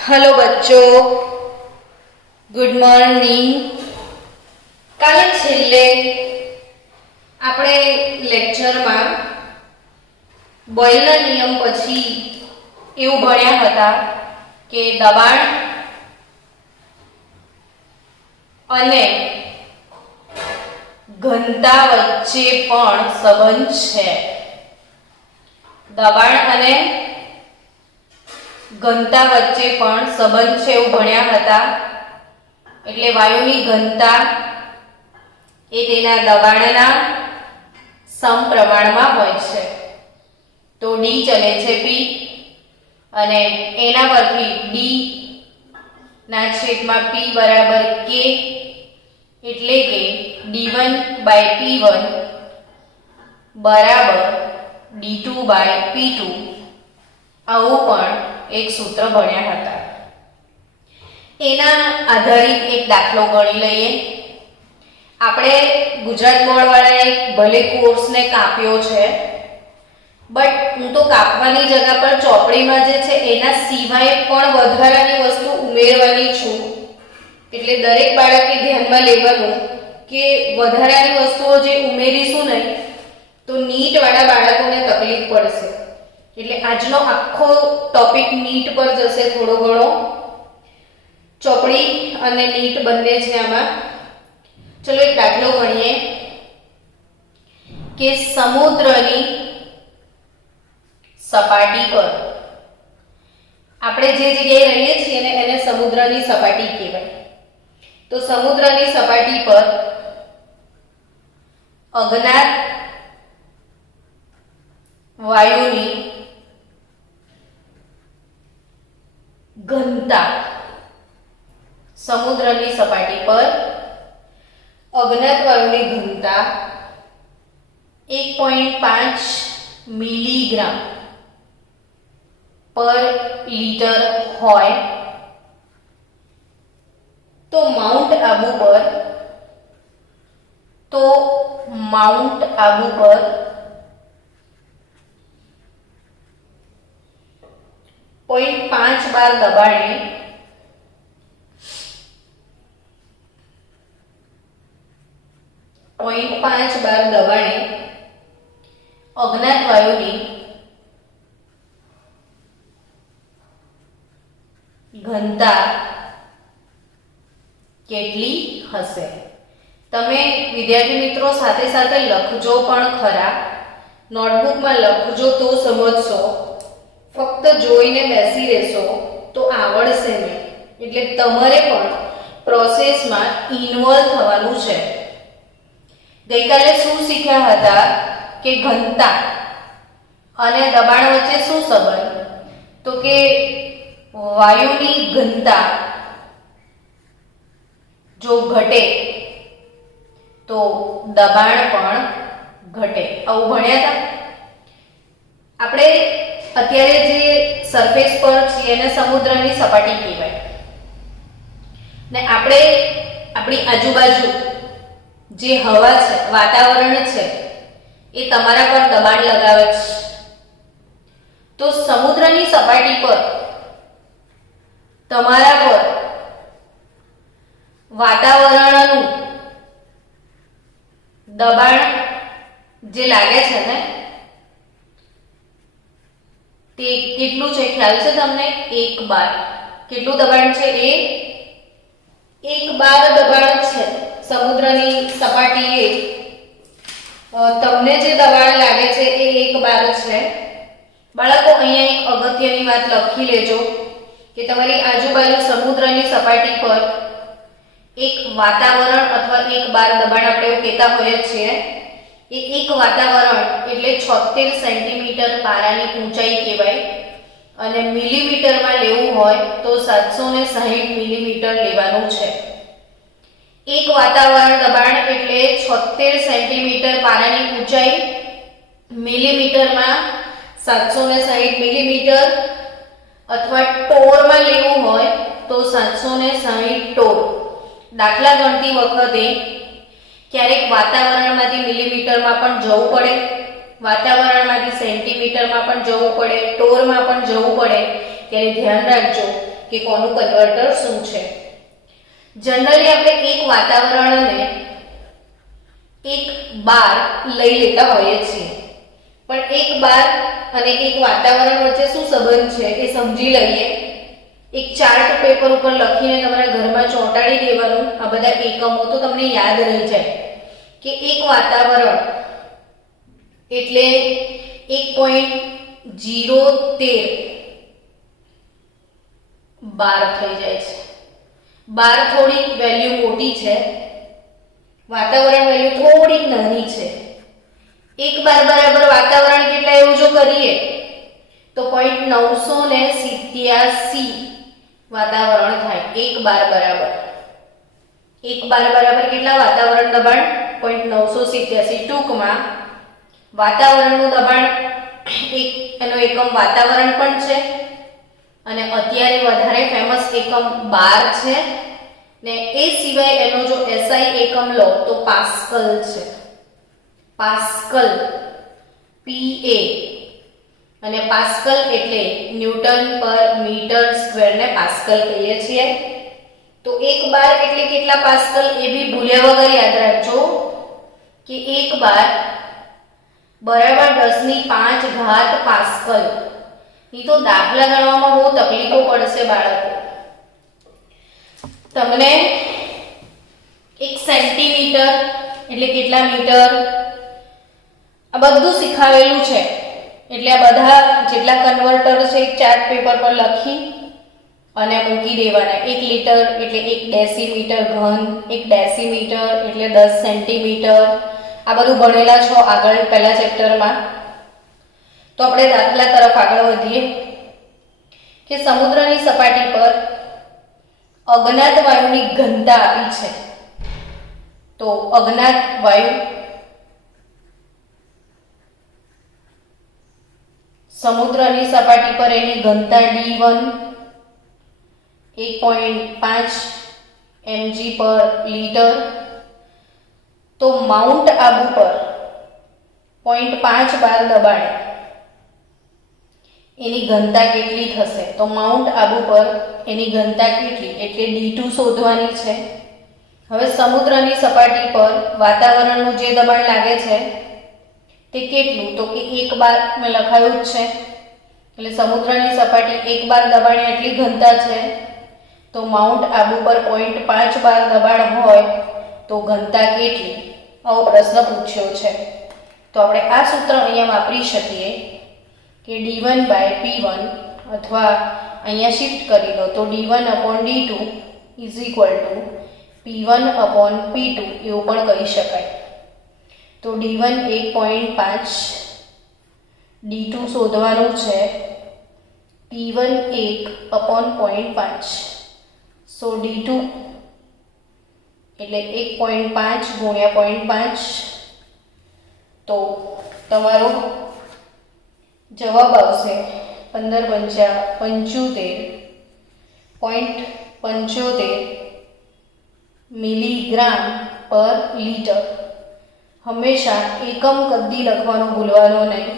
Hello बच्चों, good morning. काले छेल्ले આપણે લેક્ચરમાં બોયલના નિયમ પછી એવું ભણ્યા હતા કે દબાણ અને ઘનતા વચ્ચે પણ સંબંધ છે। દબાણ અને ઘનતા વચ્ચે પણ સંબંધ છે એવું ભણ્યા હતા। એટલે વાયુની ઘનતા એ તેના દબાણના સમપ્રમાણમાં હોય છે। તો D ચલે છે P અને એના પરથી D ના છેદમાં P બરાબર K એટલે કે D1 by P1 બરાબર D2 by P2 આવું પણ એક સૂત્ર ભણ્યા હતા। એના આધારિત એક દાખલો ગણી લઈએ। આપણે ગુજરાત બોર્ડ વાળાએ ભલે કોર્સને કાપ્યો છે, બટ હું તો કાપવાની જગ્યા પર ચોપડીમાં જે છે એના સિવાય પણ વધારાની વસ્તુ ઉમેરવાની છું। એટલે દરેક બાળકે ધ્યાનમાં લેવાનું કે વધારાની વસ્તુઓ જે ઉમેરીશું નહીં તો નીટ વાળા બાળકોને તકલીફ પડશે। એટલે આજનો આખો ટોપિક નીટ પર જશે। થોડો ઘણો ચોપડી અને નીટ બંને છે આમાં। ચલો એક દાખલો ગણીએ કે સમુદ્રની સપાટી પર આપણે જે જગ્યાએ રહીએ છીએ ને એને સમુદ્રની સપાટી કહેવાય। તો સમુદ્રની સપાટી પર અજ્ઞાત વાયુની ઘનતા, સમુદ્રની સપાટી પર અજ્ઞાત વાયુની ઘનતા 1.5 મિલીગ્રામ પર લિટર હોય તો માઉન્ટ આબુ પર 0.5 બાર દબાણે અજ્ઞાત વાયુની ઘનતા કેટલી હશે। તમે વિદ્યાર્થી મિત્રો સાથે સાથે લખજો પણ ખરા। નોટબુકમાં લખજો તો સમજશો, ફક્ત જોઈને બેસી રહેશો તો આવડશે નહીં। એટલે તમારે પણ પ્રોસેસમાં ઇન્વોલ્વ થવાનું છે। ગઈકાલે શું શીખ્યા હતા કે ઘનતા અને દબાણ વચ્ચે શું સંબંધ? તો કે વાયુની ઘનતા જો ઘટે તો દબાણ પણ ઘટે, આવું ભણ્યા હતા આપણે। અત્યારે જે સરફેસ પર છે એને સમુદ્રની સપાટી કહેવાય ને આપણે આપણી આજુબાજુ જે હવા છે, વાતાવરણ છે, એ તમારા પર દબાણ લગાવે છે। તો સમુદ્રની સપાટી પર તમારા પર વાતાવરણનું દબાણ જે લાગે છે ને તે કેટલું છે ખ્યાલ છે તમને? 1 બાર। કેટલું દબાણ છે? એ 1 બાર દબાણ છે સમુદ્રની સપાટીએ। તમને જે દબાણ લાગે છે એ 1 બાર છે। બાળકો અહીંયા એક અગત્યની વાત લખી લેજો કે તમારી આજુબાજુ સમુદ્રની સપાટી પર એક વાતાવરણ અથવા 1 બાર દબાણ આપણે એવું કહેતા હોઈએ છીએ। એ એક વાતાવરણ એટલે 76 સેન્ટીમીટર પારાની ઊંચાઈ કહેવાય અને મિલીમીટરમાં લેવું હોય તો 760 મિલીમીટર લેવાનું છે। એક વાતાવરણ દબાણ એટલે 76 સેન્ટીમીટર પારાની ઊંચાઈ, મિલીમીટરમાં 760 મિલીમીટર, અથવા ટોરમાં લેવું હોય તો 760 ટોર। દાખલા ગણતી વખતે ક્યારેક વાતાવરણમાંથી મિલીમીટરમાં પણ જવું પડે, વાતાવરણમાંથી સેન્ટીમીટરમાં પણ જવું પડે, ટોરમાં પણ જવું પડે। ત્યારે ધ્યાન રાખજો કે કોનું કન્વર્ટર શું છે. જનરલી આપણે એક વાતાવરણને એક બાર લઈ લેતા હોઈએ છીએ, પણ એક બાર અને એક વાતાવરણ વચ્ચે શું સંબંધ છે એ સમજી લઈએ. એક ચાર્ટ પેપર ઉપર લખીને તમારા ઘરમાં ચોંટાડી દેવાનું આ બધા એકમો, તો તમને યાદ રહી જાય કે એક વાતાવરણ એટલે 1.013 બાર થઈ જાય છે. બાર થોડી વેલ્યુ મોટી છે, વાતાવરણ વેલ્યુ થોડીક નાની છે. એક બાર બરાબર વાતાવરણ કેટલા એવું જો કરીએ તો 0.987 વાતાવરણ થાય. એક બાર બરાબર કેટલા વાતાવરણ દબાણ? 0.987. ટૂંકમાં વાતાવરણનું દબાણ એનો એકમ વાતાવરણ પણ છે અને અત્યારે વધારે ફેમસ એકમ બાર છે ને એ સિવાય એનો જો SI એકમ લો તો પાસ્કલ છે. પાસ્કલ PA, અને પાસ્કલ એટલે ન્યૂટન પર મીટર સ્ક્વેર ને પાસ્કલ કહીએ છીએ. તો એક બાર એટલે કેટલા પાસ્કલ એ બી ભૂલ્યા વગર યાદ રાખજો કે એક બાર બરાબર 10⁵ પાસ્કલ. એ તો દાખલા ગણવામાં બહુ તકલીફો પડશે બાળકો. તમને 1 સેન્ટીમીટર એટલે કેટલા મીટર આ બધું શીખવાડેલું છે. એટલે આ બધા જેટલા કન્વર્ટર છે એક ચાર્ટ પેપર પર લખી અને મૂકી દેવાના. 1 લીટર એટલે 1 ડેસીમીટર ઘન, 1 ડેસીમીટર એટલે 10 સેન્ટીમીટર. આ બધું ભણેલા છો આગળ પહેલા ચેપ્ટરમાં. તો આપણે દાખલા તરફ આગળ વધીએ કે સમુદ્રની સપાટી પર અજ્ઞાત વાયુની ઘનતા આપી છે. તો અજ્ઞાત વાયુ સમુદ્રની સપાટી પર એની ઘનતા D1 1.5 mg પર લીટર. તો માઉન્ટ આબુ પર 0.5 બાર દબાણે એની ઘનતા કેટલી થશે? તો માઉન્ટ આબુ પર એની ઘનતા કેટલી એટલે D2 શોધવાની છે. હવે સમુદ્રની સપાટી પર વાતાવરણનું જે દબાણ લાગે છે તે કેટલું? તો કે 1 બાર મેં લખાયું જ છે. એટલે સમુદ્રની સપાટી 1 બાર દબાણે એટલી ઘનતા છે. તો માઉન્ટ આબુ પર 0.5 બાર દબાણ હોય તો ઘનતા કેટલી? આવો પ્રશ્ન પૂછ્યો છે. તો આપણે આ સૂત્ર અહીંયા વાપરી શકીએ કે D1/P1, અથવા અહીંયા શિફ્ટ કરી દો તો D1/D2 P1/P2 એવું પણ કહી શકાય. તો D1 1.5, D2 શોધવાનું છે P1 1/0.5. સો D2 એટલે 1.5 ગુણ્યા 0.5. તો તમારો જવાબ આવશે 15×75.75 મિલીગ્રામ પર લીટર. હંમેશા એકમ કદી લખવાનું ભૂલવાનો નહીં.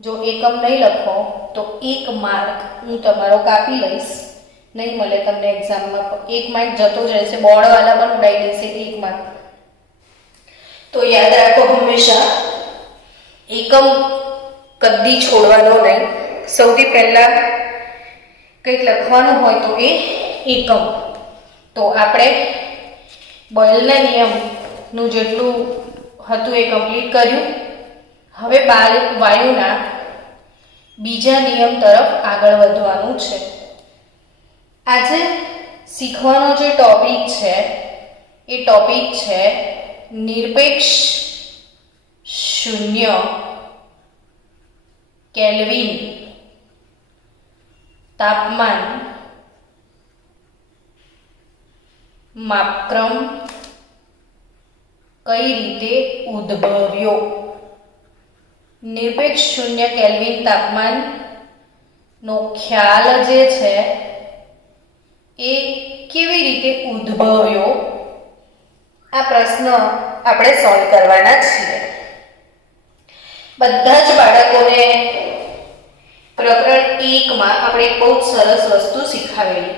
જો એકમ નહીં લખો તો 1 માર્ક હું તમારો કાપી લઈશ. નહીં મળે તમને એક્ઝામમાં. 1 માર્ક જતો જ રહેશે. બોર્ડવાળા પણ ઉડાઈ દેશે 1 માર્ક. તો યાદ રાખો હંમેશા એકમ કદી છોડવાનો નહીં. સૌથી પહેલા કંઈક લખવાનું હોય તો એ એકમ. તો આપણે બોયલના નિયમનું જેટલું હતું એ કમ્પ્લીટ કર્યું. હવે વાયુના બીજા નિયમ તરફ આગળ વધવાનું છે. આજે શીખવાનો જે ટોપિક છે એ ટોપિક છે નિરપેક્ષ શૂન્ય કેલ્વિન તાપમાન માપક્રમ કઈ રીતે ઉદ્ભવ્યો. નિરપેક્ષ શૂન્ય કેલ્વિન તાપમાન નો ખ્યાલ જે છે એ કેવી રીતે ઉદ્ભવ્યો, આ પ્રશ્ન આપણે સોલ્વ કરવાના છીએ. બધા જ બાળકોને પ્રકરણ 1 માં આપણે એક બહુ સરસ વસ્તુ શીખાવેલી.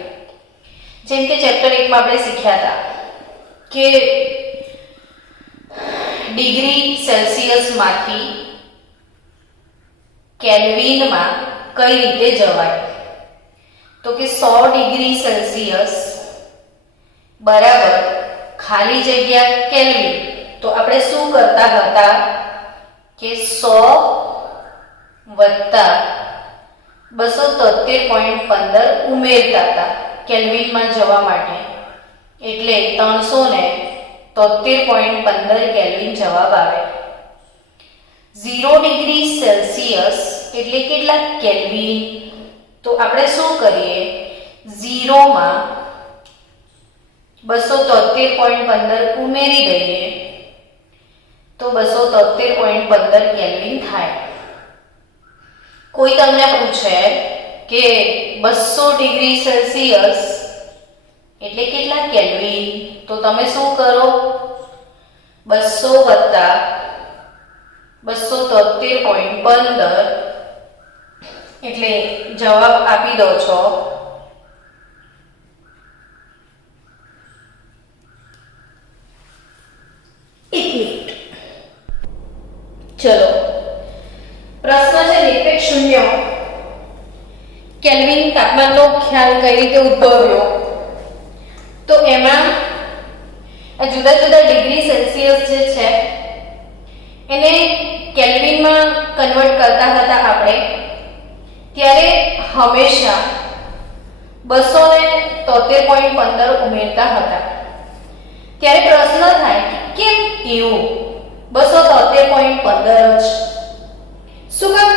જેમ કે ચેપ્ટર 1 માં આપણે શીખ્યા હતા કે ડિગ્રી સેલ્સિયસમાંથી કેલ્વિનમાં કઈ રીતે જવાય. તો કે 100 ડિગ્રી સેલ્સિયસ બરાબર ખાલી જગ્યા કેલ્વિન. તો આપણે શું કરતા હતા કે 100 વત્તા 273.15 ઉમેરતા હતા કેલ્વિનમાં જવા માટે. એટલે 373.15 કેલ્વિન જવાબ આવે. 0 ડિગ્રી સેલ્સિયસ એટલે કેટલા કેલ્વિન? તો આપણે શું કરીએ, 0 માં 273.15 ઉમેરી દઈએ તો 273.15 કેલ્વિન થાય. કોઈ તમને પૂછે કે 200 ડિગ્રી સેલ્સિયસ એટલે કેટલા કેલ્વિન? તો તમે શું કરો, 200 વત્તા 273.15 એટલે જવાબ આપી દો છો 1 મિનિટ. ચલો, પ્રશ્ન છે નિરપેક્ષ શૂન્ય કેલ્વિન તાપમાનનો ખ્યાલ કઈ રીતે ઉદ્ભવ્યો? તો એમાં આ જુદા જુદા ડિગ્રી સેલ્સિયસ જે છે એને કેલ્વિનમાં કન્વર્ટ કરતા હતા આપણે, ત્યારે હંમેશા 273.15 ઉમેરતા હતા. ત્યારે પ્રશ્ન થાય કે કેમ એવું 273.15 જ? શું કામ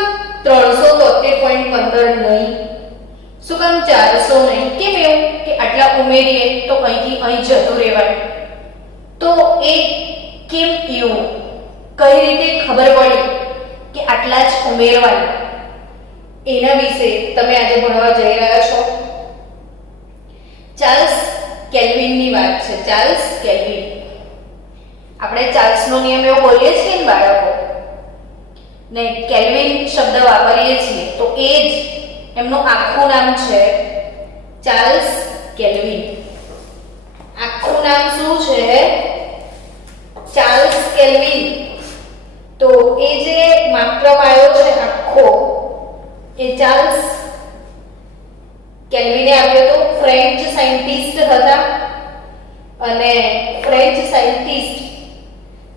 373.15 નહીં? શું કામ 400 નહીં? કેમ એવું કે આટલા ઉમેરીએ તો અહીંથી અહીં જતું રહેવાય? તો એ કેમ એવું, કઈ રીતે ખબર પડી કે આટલા જ ઉમેરવાના, એના વિશે તમે આજે ભણવા જઈ રહ્યા છો. ચાર્લ્સ કેલ્વિનની વાત છે. ચાર્લ્સ કેલ્વિન, આપણે ચાર્લ્સનો નિયમ એવો બોલીએ છીએ ને બાળકો, ને કેલ્વિન શબ્દ વાપરીએ છીએ તો એ જ એમનું આખું નામ છે ચાર્લ્સ કેલ્વિન. આખું નામ શું છે? Charles kelvin. તો એ જે માપક્રમ આવ્યો છે આખો, એ ચાર્લ્સ કેલ્વિને આપ્યો તો. ફ્રેન્ચ સાયન્ટિસ્ટ હતા અને ફ્રેન્ચ સાયન્ટિસ્ટ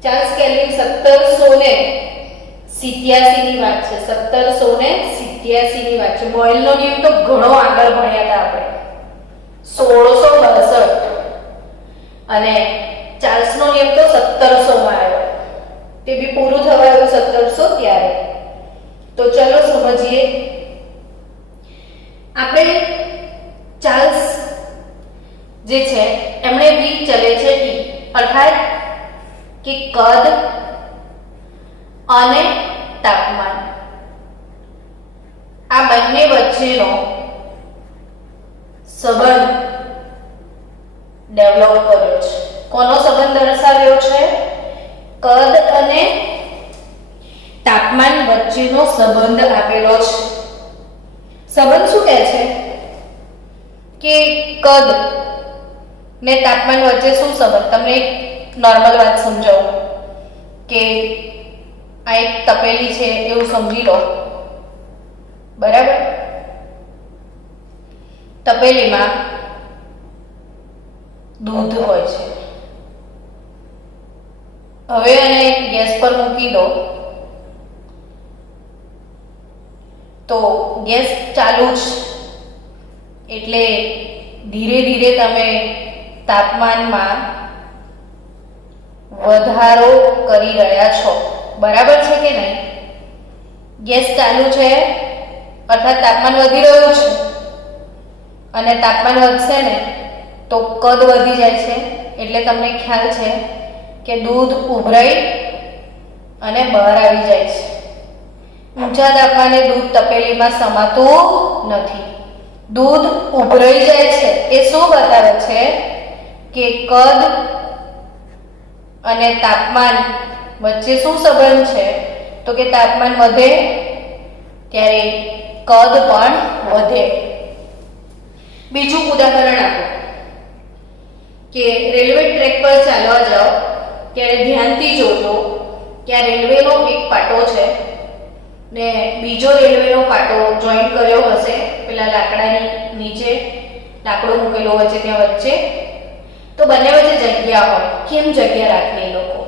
ચાર્લ્સ કેલ્વિન 1787 ની વાત છે. 1787 ની વાત છે. બોયલનો નિયમ તો ઘણો આગળ ભણ્યા હતા આપણે, 1662, અને ચાર્લ્સનો નિયમ તો 1700 માં આવ્યો. તે બી પૂરું થવા આવ્યું 1700 ત્યારે. તો ચલો સમજીએ. આપણે ચાર્લ્સ જે છે એમણે V ચલે છે T, અર્થાત કે કદ અને તાપમાન આ બંને વચ્ચેનો સંબંધ ડેવલપ કર્યો છે. કોનો સંબંધ દર્શાવ્યો છે? કદ અને તાપમાન વચ્ચેનો સંબંધ આપેલો છે. સંબંધ શું કહે છે કે કદ ને તાપમાન વચ્ચે શું સંબંધ? તમને એક નોર્મલ વાત સમજાવું કે આ એક તપેલી છે એવું સમજી લો, બરાબર? તપેલીમાં દૂધ હોય છે. હવે એને ગેસ પર મૂકી દો તો ગેસ ચાલુ જ, એટલે ધીરે ધીરે તમે તાપમાનમાં વધારો કરી રહ્યા છો, બરાબર છે કે નહીં? ગેસ ચાલુ છે અર્થાત તાપમાન વધી રહ્યું છે, અને તાપમાન વધશે ને તો કદ વધી જાય છે. એટલે તમને ખ્યાલ છે કે દૂધ ઉભરાઈ અને બહાર આવી જાય છે. ઊંચા તાપમાને દૂધ તપેલીમાં સમાતું નથી, દૂધ ઉભરાઈ જાય છે. એ શું બતાવે છે કે કદ અને તાપમાન વચ્ચે શું સંબંધ છે? તો કે તાપમાન વધે ત્યારે કદ પણ વધે. બીજું ઉદાહરણ આપો કે રેલવે ટ્રેક પર ચાલવા જાઓ ત્યારે ધ્યાનથી જોજો કે આ રેલવેનો એક પાટો છે ને બીજો રેલવેનો પાટો જોઈન્ટ કર્યો હશે પેલા લાકડાની નીચે, લાકડું મૂકેલું હોય છે ત્યાં વચ્ચે. તો બંને વચ્ચે જગ્યા હોય. કેમ જગ્યા રાખે એ લોકો?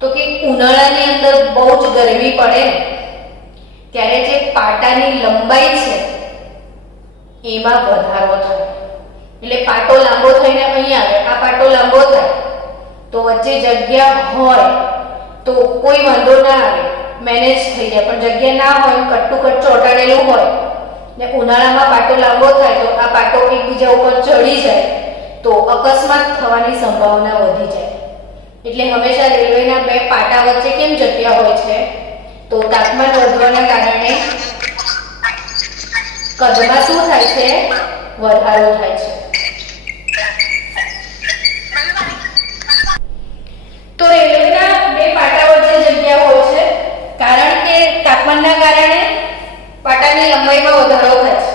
તો કે ઉનાળાની અંદર બહુ જ ગરમી પડે ને ત્યારે જે પાટાની લંબાઈ છે એમાં વધારો થાય. એટલે પાટો લાંબો થઈને અહીંયા આવે, આ પાટો લાંબો થાય તો વચ્ચે જગ્યા હોય તો કોઈ વાંધો ના આવે, મેનેજ થઈ જાય. પણ જગ્યા ના હોય, કટ ચોંટાડેલું હોય ને ઉનાળામાં પાટો લાંબો થાય તો આ પાટો એકબીજા ઉપર ચડી જાય તો અકસ્માત થવાની સંભાવના વધી જાય. એટલે હંમેશા રેલવેના બે પાટા વચ્ચે કેમ જગ્યા હોય છે? તો તાપમાન વધવાના કારણે કદમાં શું થાય છે? વધારો થાય છે. તો રેલવેના બે પાટા વચ્ચે જગ્યા હોય છે કારણ કે તાપમાનના કારણે પાટાની લંબાઈમાં વધારો થાય છે.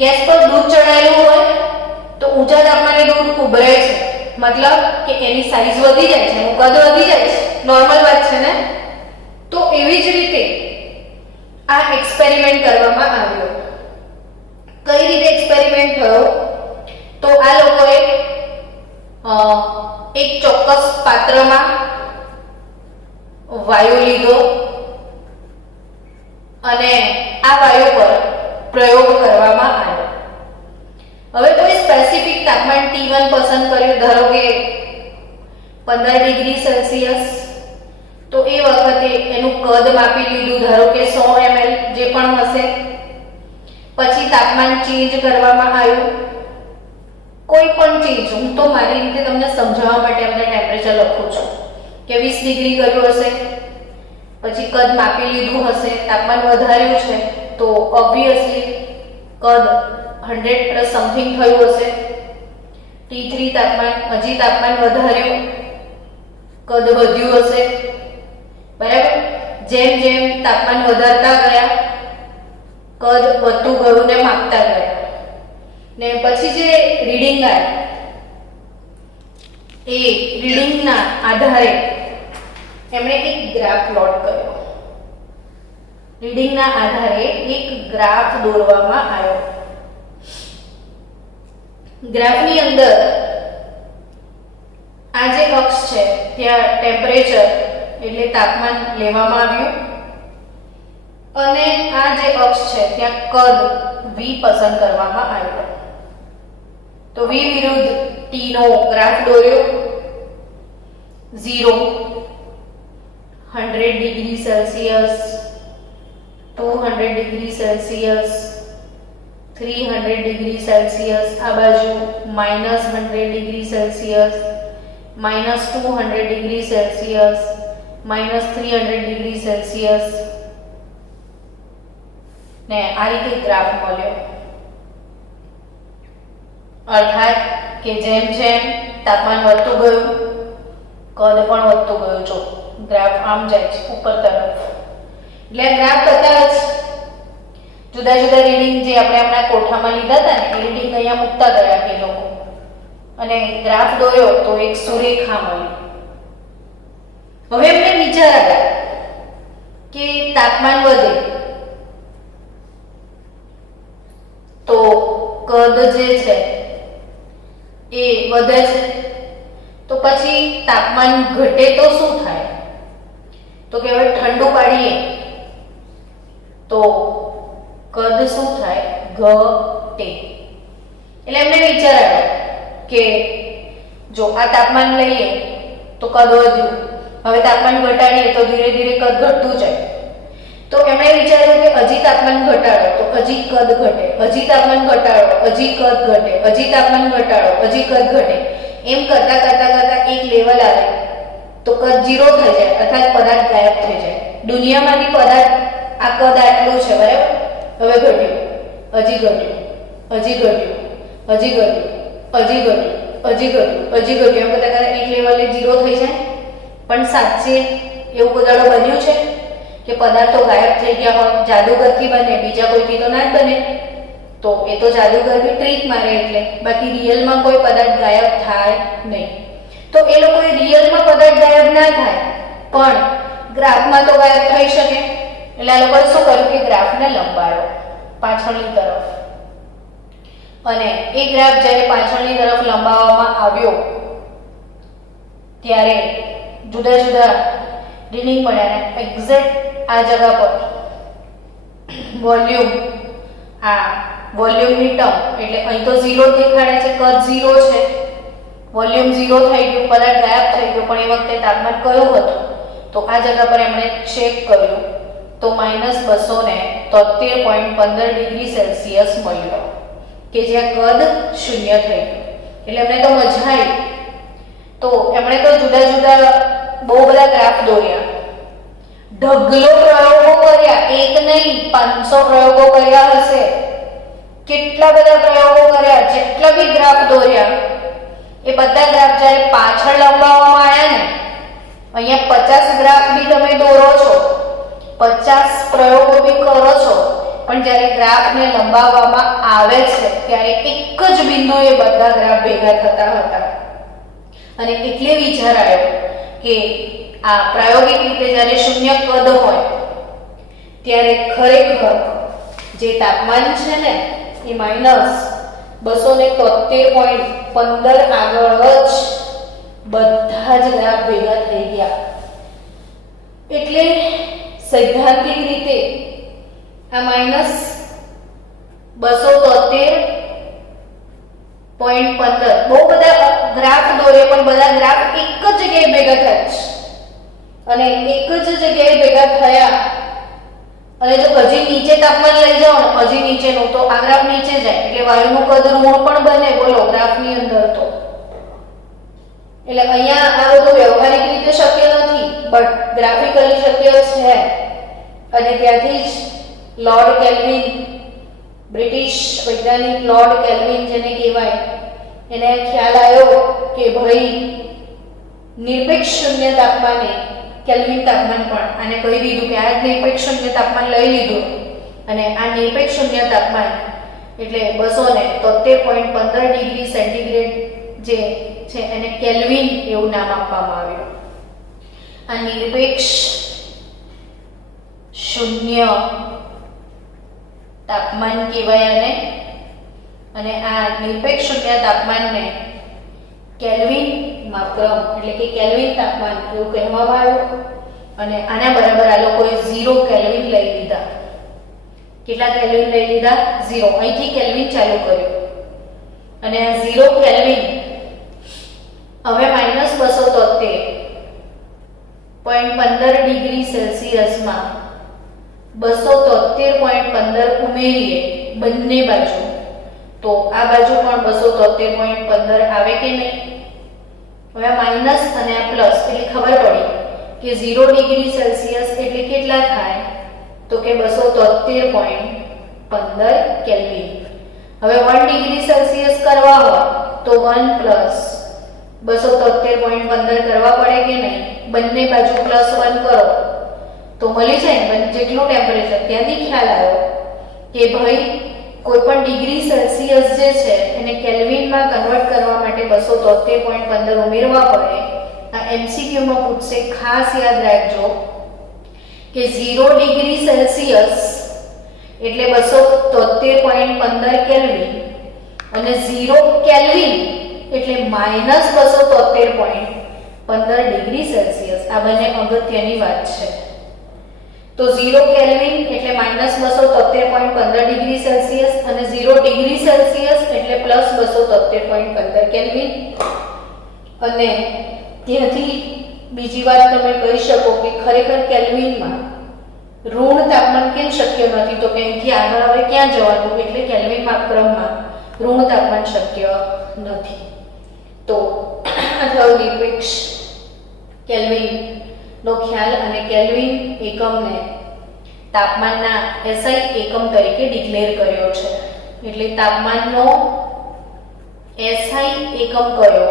ગેસ પર દૂધ ચડાયેલું હોય તો ઊંચા તાપમાને દૂધ ઉભરે છે, મતલબ કે એની સાઈઝ વધી જાય છે, એનું કદ વધી જાય છે. નોર્મલ વાત છે ને? તો એવી જ રીતે આ એક્સપેરિમેન્ટ કરવામાં આવ્યો. કઈ રીતે એક્સપેરિમેન્ટ થયો? તો આ લોકોએ એક ચોક્કસ પાત્રમાં વાયુ લીધો અને આ વાયુ પર પ્રયોગ કરવામાં આવ્યો. હવે કોઈ સ્પેસિફિક તાપમાન T1 પસંદ કર્યું, ધારો કે 15 ડિગ્રી સેલ્સિયસ. તો એ વખતે એનું કદ માપી લીધું, ધારો કે 100 ml જે પણ હશે. પછી તાપમાન ચેન્જ કરવામાં આવ્યું, કોઈ પણ ચેન્જ. હું તો મારી રીતે તમને સમજાવવા માટે અંદર ટેમ્પરેચર લખું છું કે 20 ડિગ્રી કર્યું હશે, પછી કદ માપી લીધું હશે, તાપમાન વધાર્યું છે તો ઓબ્વિયસલી કદ 100 પ્લસ સમથિંગ થયું હશે. T3 તાપમાન, હજી તાપમાન વધાર્યું, કદ વધ્યું હશે. બરાબર? જેમ જેમ તાપમાન વધારતા ગયા કદ વધતું ગયું ને માપતા ગયા. ને પછી જે રીડિંગ આવે એ રીડિંગના આધારે એમણે એક ગ્રાફ પ્લોટ કર્યો. રીડિંગના આધારે એક ગ્રાફ દોરવામાં આવ્યો. ગ્રાફની અંદર આ જે અક્ષ છે ત્યાં ટેમ્પરેચર એટલે તાપમાન લેવામાં આવ્યું અને આ જે અક્ષ છે ત્યાં કદ V પસંદ કરવામાં આવ્યો. તો V વિરુદ્ધ T નો ગ્રાફ દોર્યો. 0, 100 degree Celsius, 200 degree Celsius, 300 degree Celsius, આ બાજુ -100 degree Celsius, -200 degree Celsius, -300 degree Celsius ને આ રીતે ગ્રાફ મળ્યો. અર્થાત કે જેમ જેમ તાપમાન વધતું ગયું કદ પણ વધતું ગયું. જો ગ્રાફ આમ જાય છે ઉપર તરફ. એટલે ગ્રાફ બતાવે છે જુદા જુદા રીડિંગ જે આપણે આપણા કોઠામાં લીધા હતા ને એ રીડિંગ અહીંયા મૂકતા ગયા કે લોકો અને ગ્રાફ દોર્યો તો એક સુરેખા મળી. હવે એમને વિચાર આવ્યા કે તાપમાન વધે તો કદ જે છે એ વધે છે, તો પછી તાપમાન ઘટે તો શું થાય? તો કે હવે ઠંડુ પાડીએ તો કદ શું થાય? ઘટે. એટલે એમને વિચાર આવ્યો કે જો આ તાપમાન લઈએ તો કદ વધ્યું, હવે તાપમાન ઘટાડીએ તો ધીરે ધીરે કદ ઘટતું જાય. તો એમણે વિચાર્યું કે હજી તાપમાન ઘટાડો તો હજી કદ ઘટે, હજી તાપમાન ઘટાડો હજી કદ ઘટે, હજી તાપમાન ઘટાડો હજી કદ ઘટે. એમ કરતા કરતા કરતા એક લેવલ આવે તો કદ 0 થઈ જાય, અર્થાત પદાર્થ ગાયબ થઈ જાય. દુનિયામાંથી પદાર્થ આ કદ આટલું છે, બરાબર? હવે ઘટ્યું, હજી ઘટ્યું, હજી ઘટ્યું, હજી ઘટ્યું, હજી ઘટ્યું, હજી ઘટ્યું, હજી ઘટ્યું. એમ કરતા કરતા એક લેવલે 0 થઈ જાય. પણ સાચે એવું કદાડો બન્યું છે? કે પદાર્થો ગાયબ થઈ ગયા હોય, જાદુગરથી બને, બીજા કોઈથી તો ના જ બને, તો એ તો જાદુગર બી ટ્રીક મારે એટલે, બાકી રિયલમાં કોઈ પદાર્થ ગાયબ થાય નહીં. તો એ લોકોએ રિયલમાં પદાર્થ ગાયબ ના થાય પણ ગ્રાફમાં તો ગાયબ થઈ શકે, એટલે આ લોકોએ શું કર્યું કે ગ્રાફને લંબાયો પાછળની તરફ, અને એ ગ્રાફ જ્યારે પાછળની તરફ લંબાવવામાં આવ્યો ત્યારે જુદા જુદા રીડિંગ મળ્યા, એક્ઝેક્ટ આ જગા પર વોલ્યુમ, આ વોલ્યુમની ટર્મ એટલે અહીં તો 0 દેખાડે છે, કદ 0 છે, વોલ્યુમ 0 થઈ ગયું, પદાર્થ ગાયબ થઈ ગયો, પણ એ વખતે તાપમાન કયું હતું તો આ જગા પર એમણે ચેક કર્યું તો -273.15 ડિગ્રી સેલ્સિયસ મળ્યો કે જ્યાં કદ 0 થઈ ગયું. એટલે એમને તો મજા આવી, તો એમણે તો જુદા જુદા બહુ બધા ગ્રાફ દોર્યા, ઢગલો પ્રયોગો કર્યા, એક નહીં 500 પ્રયોગો કર્યા હશે, કેટલા બધા પ્રયોગો કર્યા, જેટલા બી ગ્રાફ દોર્યા એ બધા ગ્રાફ જ્યારે પાછળ લંબાવવામાં આવ્યા ને, અહીંયા 50 ગ્રાફ બી તમે દોરો છો, 50 પ્રયોગો બી કરો છો, પણ જ્યારે ગ્રાફને લંબાવવામાં આવે છે ત્યારે એક જ બિંદુએ બધા ગ્રાફ ભેગા થતા હતા. અને એટલે વિચાર આવ્યો કે આ પ્રાયોગિક રીતે જ્યારે શૂન્ય કદ હોય ત્યારે ખરેખર જે તાપમાન છે ને એ -273.15 આગળ જ બધા જ ગ્રાફ ભેગા થઈ ગયા. એટલે સૈદ્ધાંતિક રીતે આ -273.15 બહુ બધા ગ્રાફ દોરે પણ બધા ગ્રાફ એક જ જગ્યાએ ભેગા થયા છે, અને એક જ જગ્યાએ ભેગા થયા અને જો હજી નીચે તાપમાન લઈ જાઓ ને, હજી નીચેનું, તો આ ગ્રાફ નીચે જાય એટલે વાયુનું કદ ઋણ પણ બને, બોલો ગ્રાફની અંદર તો. એટલે અહીંયા આ બધું વ્યવહારિક રીતે શક્ય નથી, બટ ગ્રાફિકલી શક્ય છે. અને ત્યાંથી જ લોર્ડ કેલ્વિન, બ્રિટિશ વૈજ્ઞાનિક લોર્ડ કેલ્વિન જેને કહેવાય, એને ખ્યાલ આવ્યો કે ભાઈ નિરપેક્ષ શૂન્ય તાપમાને, કેલ્વિન તાપમાન પણ આને કહી દીધું કે આ નિરપેક્ષ શૂન્ય તાપમાન લઈ લીધું, અને આ નિરપેક્ષ શૂન્ય તાપમાન એટલે 273.15 ડિગ્રી સેન્ટીગ્રેડ જે છે એને કેલ્વિન એવું નામ આપવામાં આવ્યું. આ નિરપેક્ષ શૂન્ય તાપમાન કહેવાય અને આ નિરપેક્ષ શૂન્ય તાપમાનને કેલ્વિન માપક્રમ એટલે કે કેલ્વિન તાપમાન એવું કહેવામાં આવ્યું. અને આના બરાબર આ લોકોએ 0 કેલ્વિન લઈ લીધા. કેટલા કેલ્વિન લઈ લીધા? 0. અહીંથી કેલ્વિન ચાલુ કર્યું અને આ 0 કેલ્વિન હવે -273.15 ડિગ્રી સેલ્સિયસમાં 273.15 ઉમેરીએ બંને બાજુ, તો આ બાજુ પણ 273.15 આવે કે નહીં? હવે માઇનસ અને આ પ્લસ એટલે ખબર પડી કે 0 ડિગ્રી સેલ્સિયસ એટલે કેટલા થાય તો કે 273.15 કેલ્વિન. હવે 1 ડિગ્રી સેલ્સિયસ કરવા હોય તો 1 પ્લસ 273.15 કરવા પડે કે નહીં? બંને બાજુ +1 કરો તો મળી જાય ને જેટલું ટેમ્પરેચર. ત્યાંથી ખ્યાલ આવ્યો કે ભાઈ કોઈ પણ ડિગ્રી સેલ્સિયસ જે છે એને કેલ્વિનમાં કન્વર્ટ કરવા માટે 273.15 ઉમેરવા પડે. આ MCQ માં પૂછશે, ખાસ યાદ રાખજો કે 0 ડિગ્રી સેલ્સિયસ એટલે 273.15 કેલ્વિન અને 0 કેલ્વિન એટલે -273.15 ડિગ્રી સેલ્સિયસ. આ બંને અગત્યની વાત છે. તો 0 કેલ્વિન એટલે -273.15 ડિગ્રી સેલ્સિયસ અને 0 ડિગ્રી સેલ્સિયસ એટલે +273.15 કેલ્વિન. અને ત્યાંથી બીજી વાત તમે કહી શકો કે ખરેખર કેલ્વિનમાં ઋણ તાપમાન કેમ શક્ય નથી? તો કે અહીંથી આગળ હવે ક્યાં જવાનું? એટલે કેલ્વિન માપક્રમમાં ઋણ તાપમાન શક્ય નથી. તો આ થયો નિરપેક્ષ કેલ્વિન નો ખ્યાલ, અને કેલ્વિન એકમને તાપમાનના SI એકમ તરીકે ડિક્લેર કર્યો છે. એટલે તાપમાનનો SI એકમ કયો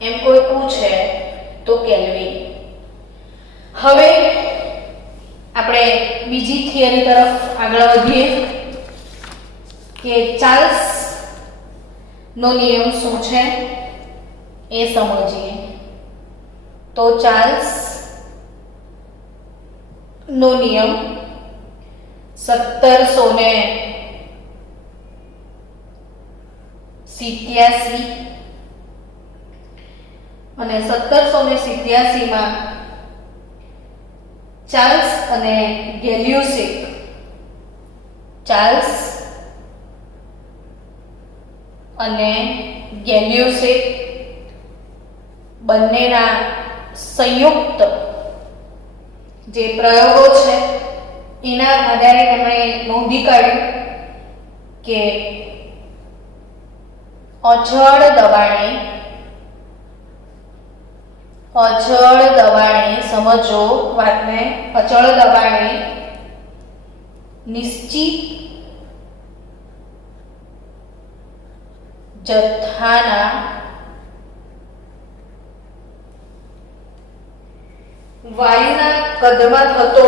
એમ કોઈ પૂછે તો કેલ્વિન. હવે આપણે બીજી થિયરી તરફ આગળ વધીએ કે ચાર્લ્સ નો નિયમ શું છે એ સમજીએ. તો ચાર્લ્સ નો નિયમ 1787 અને 1787 માં ચાર્લ્સ અને ગેલ્યુસિક બંનેના સંયુક્ત જે પ્રયોગો છે એના આધારે તેમણે નોંધી કાઢ્યું કે અચળ દબાણે સમજો વાતને, અચળ દબાણે નિશ્ચિત જથ્થાના વાયુના કદમાં થતો,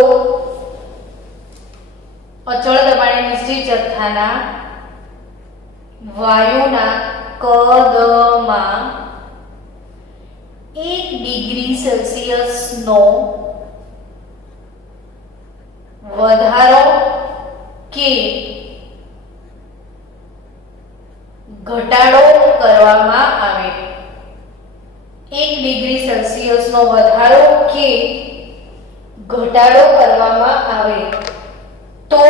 અચળ દબાણે નિશ્ચિત જથ્થાના વાયુના કદમાં 1 ડિગ્રી સેલ્સિયસનો વધારો કે ઘટાડો કરવામાં આવે. 1 ડિગ્રી સેલ્સિયસનો વધારો કે ઘટાડો કરવામાં આવે તો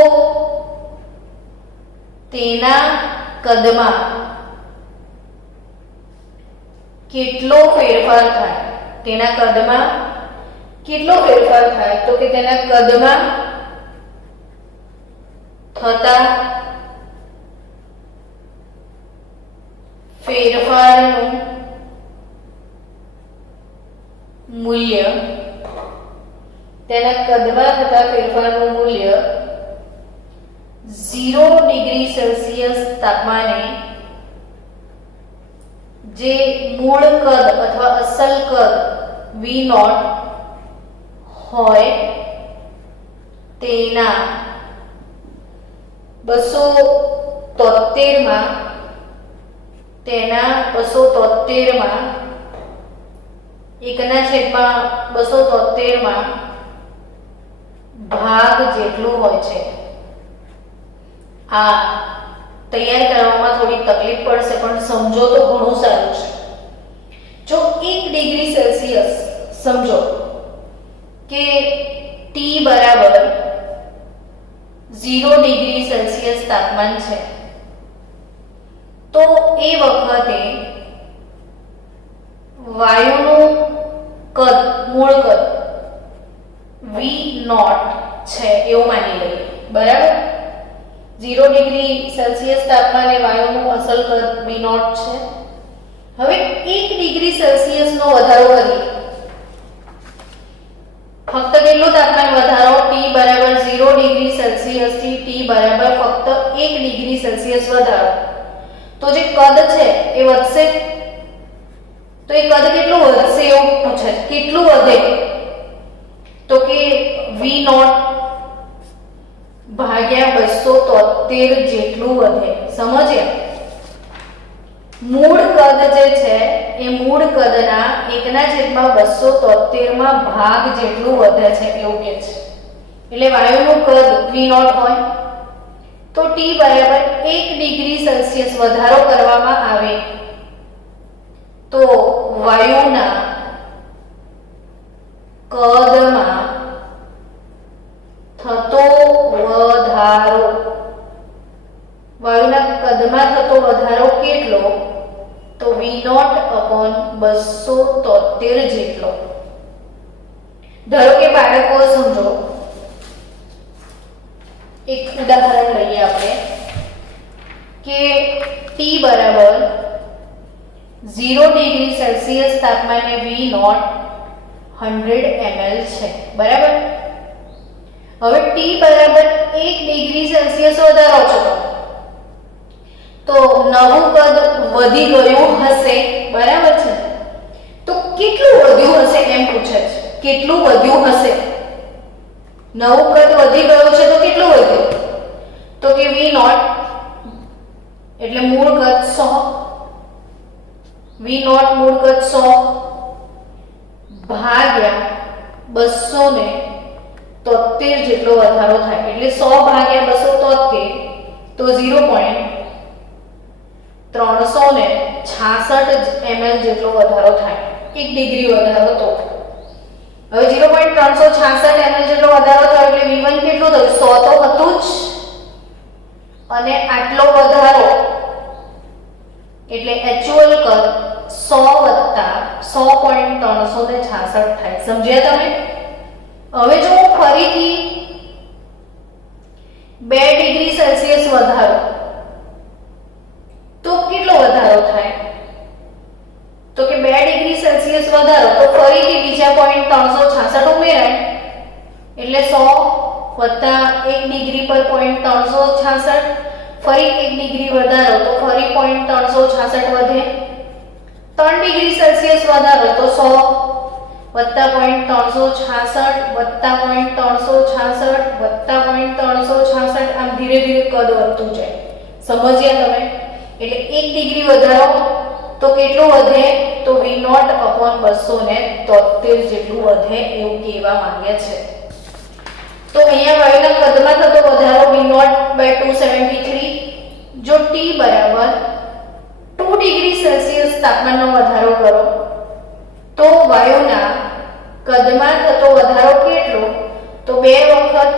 તેના કદમાં કેટલો ફેરફાર થાય? તો કે તેના કદમાં થતા ફેરફારનું મૂલ્ય, 0 ડિગ્રી સેલ્સિયસ તાપમાને જે મૂળ કદ અથવા અસલ કદ V0 હોય તેના 273 માં 1/273 માં ભાગ જેટલું હોય છે. આ તૈયાર કરવામાં થોડી તકલીફ પડશે પણ સમજો તો ઘણું સારું છે. જો 1 ડિગ્રી સેલ્સિયસ સમજો કે T બરાબર 0 ડિગ્રી સેલ્સિયસ તાપમાન છે તો એ વખતે વાયુનું કદ, મૂળ કદ V0 છે એવું માની લઈએ. બરાબર, 0 ડિગ્રી સેલ્સિયસ તાપમાને વાયુનું અસલ કદ V0 છે. હવે 1 ડિગ્રી સેલ્સિયસનો વધારો કરીએ. ફક્ત કેટલું તાપમાન વધારો? T બરાબર 0 ડિગ્રી સેલ્સિયસ થી T બરાબર ફક્ત 1 ડિગ્રી સેલ્સિયસ વધારો. તો જે કદ છે એ વધશે. તો એ કદ કેટલું વધશે એવું પૂછે. કેટલું વધે? તો કે V0 ભાગ્યા 273 જેટલું વધે. સમજ્યા? મૂળ કદ જે છે એ મૂળ કદના 1/273 માં ભાગ જેટલું વધે છે એવું કહે છે. એટલે વાયુનું કદ V0 હોય તો T બરાબર 1 ડિગ્રી સેલ્સિયસ વધારો કરવામાં આવે તો વાયુના કદમાં થતો વધારો કેટલો? તો V0/273 જેટલો. ધારો કે બાળકો સમજો, એક ઉદાહરણ લઈએ આપણે કે T બરાબર 0 ડિગ્રી સેલ્સિયસ તાપમાને V0 100 ml છે. બરાબર, હવે T બરાબર 1 ડિગ્રી સેલ્સિયસ વધારો છે તો નવું કદ વધી ગયું હશે. બરાબર છે, તો કેટલું વધ્યું હશે એમ પૂછે છે. કેટલું વધ્યું હશે? નવું કદ વધી ગયું છે તો કેટલું વધ્યું? તો કે v0 એટલે મૂળ કદ 100, v0 મૂળ કદ 100 ભાગ્યા 273 જેટલો વધારો થાય એટલે 100 ભાગ્યા 273 તો 0.366 ml જેટલો વધારો થાય, 1 ડિગ્રી વધારો. તો હવે 0.366 ml જેટલો વધારો થયો એટલે v1 કેટલું થયું? 100 તો હતું જ, અને આટલો વધારો એટલે એક્ચ્યુઅલ કદ 100 100.366 થાય. સમજ્યા તમે? હવે જો હું ફરીથી 2 ડિગ્રી સેલ્સિયસ વધારો તો કેટલો વધારો થાય? તો કે 2 ડિગ્રી સેલ્સિયસ વધારો તો ફરીથી બીજા 0.366 ઉમેરાય એટલે 100 1 ડિગ્રી પર 0.366, ફરી 1 ડિગ્રી વધારો તો ફરી 0.366 વધે. 3 ડિગ્રી સેલ્સિયસ વધારો તો 100 0.366 0.366 0.366 આમ ધીરે ધીરે કદ વધતું જાય. સમજ્યા તમે? એટલે 1 ડિગ્રી વધારો તો કેટલું વધે? તો v0 upon 273 જેટલું વધે એવું કહેવા માંગે છે. તો અહીંયા વાયુના કદમાં થતો વધારો v0 by 273. જો t બરાબર 2 ડિગ્રી સેલ્સિયસ તાપમાનનો વધારો કરો તો વાયુના કદમાં થતો વધારો કેટલો? તો 2 વખત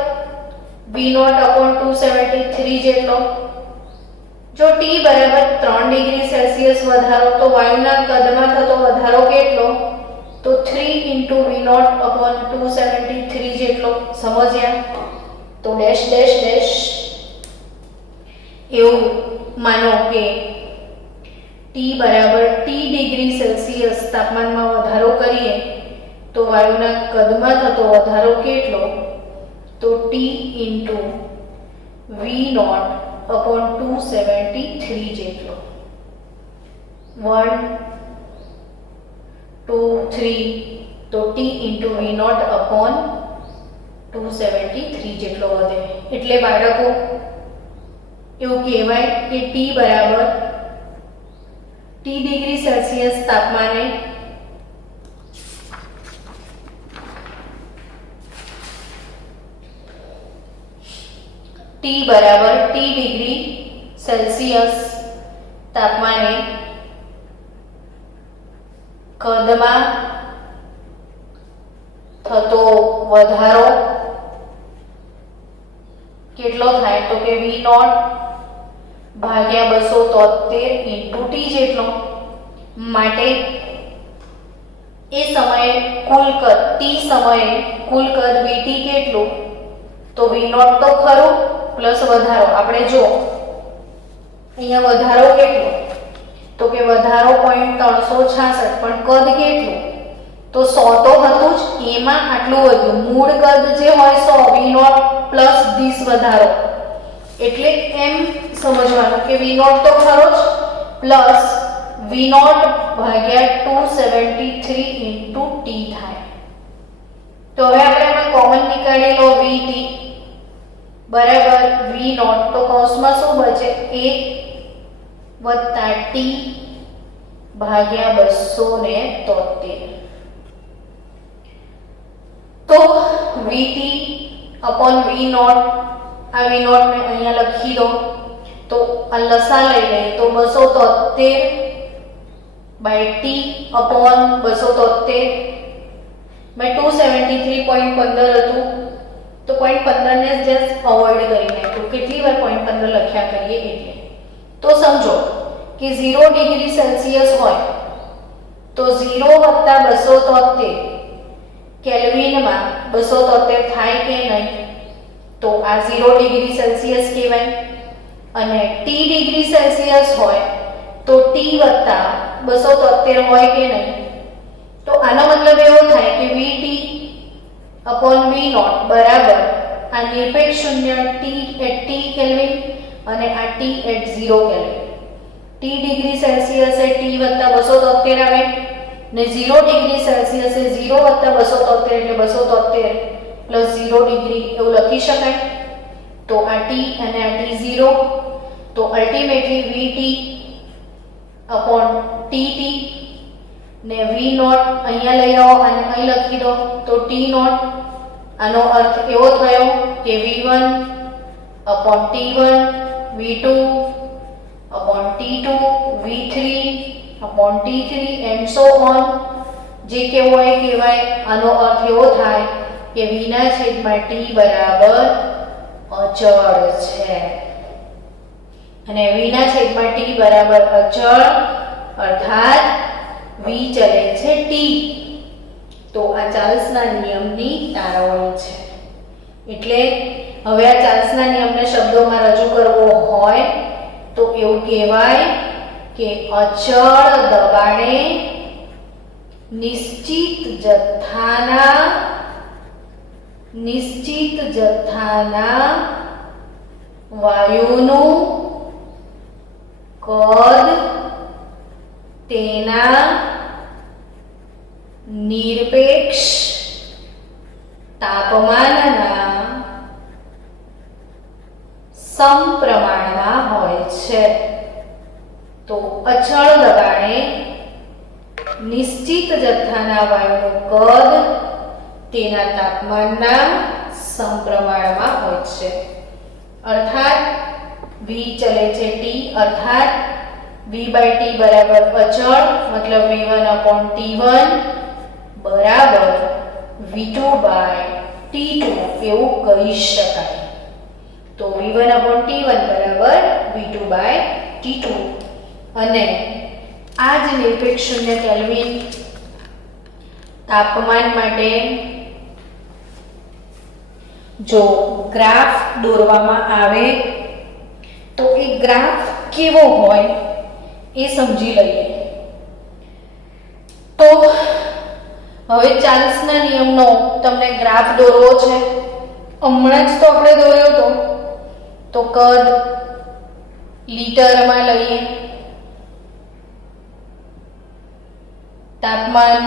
v0 upon 273 જેટલો. જો t બરાબર 3 ડિગ્રી સેલ્સિયસ વધારો તો વાયુના કદમાં થતો વધારો કેટલો? તો 3 into v0 upon 273 જેટલો. સમજ્યા? તો ડેશ ડેશ ડેશ એવું માનો કે t બરાબર t ડિગ્રી સેલ્સિયસ તાપમાનમાં વધારો કરીએ તો વાયુના કદમાં થતો વધારો કેટલો? તો t into v0 upon 273 જેટલો. 1 2 3 તો t into v0 upon 273 જેટલો વધે. એટલે બાળકો એવું કહેવાય કે t બરાબર t ડિગ્રી સેલ્સિયસ તાપમાને t બરાબર t ડિગ્રી સેલ્સિયસ તાપમાને કદમાં થતો વધારો કેટલો થાય? તો કે v0 ભાગ્યા 273 into t જેટલો. માટે એ સમયે કુલ કદ t સમયે કુલ કદ vt કેટલું? તો v0 તો ખરું પ્લસ વધારો. આપણે જો અહીંયા વધારો કેટલો? તો કે વધારો 0.366 પણ કદ કેટલું? તો 100 તો હતું જ, એમાં આટલું વધ્યું. મૂળ કદ જે હોય 100, v0 પ્લસ 20 વધારો. એટલે એમ સમજવાનું કે v0 તો ખરો જ પ્લસ v0 ભાગ્યા 273 into t થાય. તો હવે આપણે આમાં કોમન નીકાળી લો vt બરાબર v0 તો કૌંસમાં શું બચે? 1 વત્તા t ભાગ્યા 273. તો vt upon v0 આ v0 ને અહીંયા લખી દો તો આ લસા લઈ લઈએ તો 273 by t upon 273 મેં 273.15 હતું તો 0.15 ને જસ્ટ અવોઇડ કરી નાખ્યું. કેટલી વાર 0.15 લખ્યા કરીએ એટલે. તો સમજો કે 0 ડિગ્રી સેલ્સિયસ હોય તો 0 વત્તા 273 કેલ્વિનમાં 273 થાય કે નહીં? તો આ 0 ડિગ્રી સેલ્સિયસ કહેવાય. અને t ડિગ્રી સેલ્સિયસ હોય તો t વત્તા 273 હોય કે નહીં? તો આનો મતલબ એવો થાય કે vt upon v0 બરાબર આ નિરપેક્ષ શૂન્ય t at t કેલ્વિન અને આ t at 0 kelvin. t degree Celsius A t વત્તા 273 આવે ને 0 ડિગ્રી સેલ્સિયસ એ 0 વત્તા 273 એટલે 273 પ્લસ 0 ડિગ્રી એવું લખી શકાય. તો આ t અને આ t0, તો અલ્ટિમેટલી vt અપોન tt ને v નોટ અહીંયા લઈ આવો અને અહીં લખી દો તો t નોટ. આનો અર્થ એવો થયો કે v1 upon t1, v2 upon t2, v3 upon t3 and so on. જે કેવું હોય કહેવાય. આનો અર્થ એવો થાય કે v ના છેદમાં t બરાબર અચળ છે અને v ના છેદમાં t બરાબર અચળ અર્થાત v ચલે છે t. તો આ ચાર્લ્સના નિયમની તારવણી છે. એટલે હવે આ ચાર્લ્સના નિયમને શબ્દોમાં રજૂ કરવો હોય તો એવું કહેવાય કે અચળ દબાણે નિશ્ચિત જથ્થાના વાયુનું કદ તેના નિરપેક્ષ તાપમાનના સમપ્રમાણમાં હોય છે. તો અચળ દબાણે નિશ્ચિત જથ્થાના વાયુનું કદ તેના તાપમાનના સમપ્રમાણમાં હોય છે. અર્થાત v ચલે છે t, અર્થાત v/t બરાબર અચળ, મતલબ v1 upon t1 બરાબર v2/t2 એવું કહી શકાય. તો v1 upon t1 બરાબર v2/t2. અને આ જ નિરપેક્ષ શૂન્ય કેલ્વિન તાપમાન માટે જો ગ્રાફ દોરવામાં આવે તો એ ગ્રાફ કેવો હોય એ સમજી લઈએ. તો હવે ચાર્લ્સના નિયમનો તમને ગ્રાફ દોરવો છે. હમણાં જ તો આપણે દોર્યો હતો. તો કદ લીટરમાં લઈએ, તાપમાન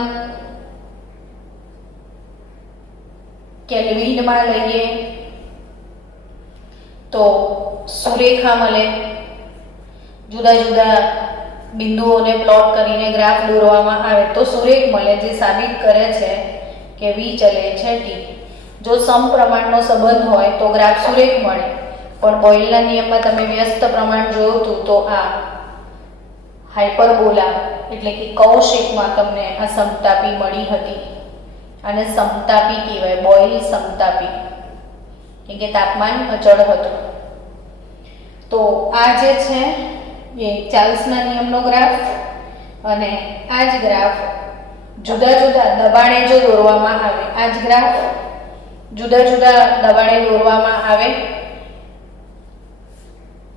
કેલ્વિનમાં લઈએ તો સુરેખા મળે. જુદા જુદા બિંદુઓને પ્લોટ કરીને ગ્રાફ દોરવામાં આવે તો સુરેખ મળે, જે સાબિત કરે છે કે v ચલે છે t. જો સમપ્રમાણનો સંબંધ હોય તો ગ્રાફ સુરેખ મળે. પણ બોયલના નિયમમાં તમે વ્યસ્ત પ્રમાણ જોયું હતું તો આ હાઇપરબોલા એટલે કે કર્વ શેપમાં તમને આ સમતાપી મળી હતી. અને સમતાપી કહેવાય, બોઇલ સમતાપી, કેમ કે તાપમાન અચળ હતું. તો આ જે છે એ ચાર્લ્સના નિયમનો ગ્રાફ. અને આ જ ગ્રાફ જુદા જુદા દબાણે જો દોરવામાં આવે, આ જ ગ્રાફ જુદા જુદા દબાણે દોરવામાં આવે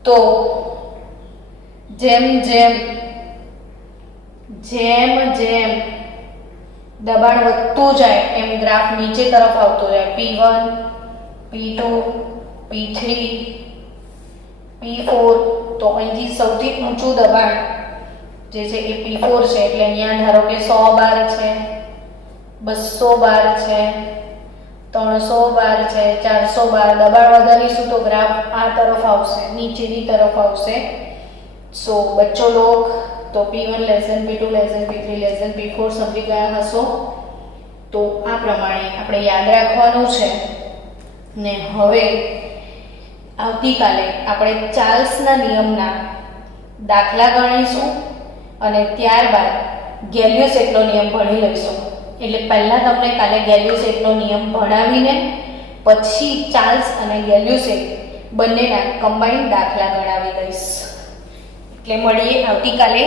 તો જેમ જેમ દબાણ વધતું જાય એમ ગ્રાફ નીચે તરફ આવતો જાય. P1, P2, P3, P4. તો અહીંથી સૌથી ઊંચું દબાણ જે છે એ P4 છે. એટલે અહીંયા ધારો કે 100 બાર છે, 200 બાર છે, 300 બાર છે, 400 બાર. દબાણ વધારીશું તો ગ્રાફ આ તરફ આવશે, નીચેની તરફ આવશે. સો બચ્ચો લોગ તો P1 less than P2 less than P3 less than P4 સમજી ગયા હશો. તો આ પ્રમાણે આપણે યાદ રાખવાનું છે. ને હવે આવતીકાલે આપણે ચાર્લ્સના નિયમના દાખલા ગણીશું અને ત્યારબાદ ગેલિયોસેકનો નિયમ ભણી લઈશું. એટલે પહેલાં તમને કાલે ગેલિયોસેકનો નિયમ ભણાવીને પછી ચાર્લ્સ અને ગેલિયોસેક બંનેના કમ્બાઈન્ડ દાખલા ગણાવી દઈશ. એટલે મળીએ આવતીકાલે.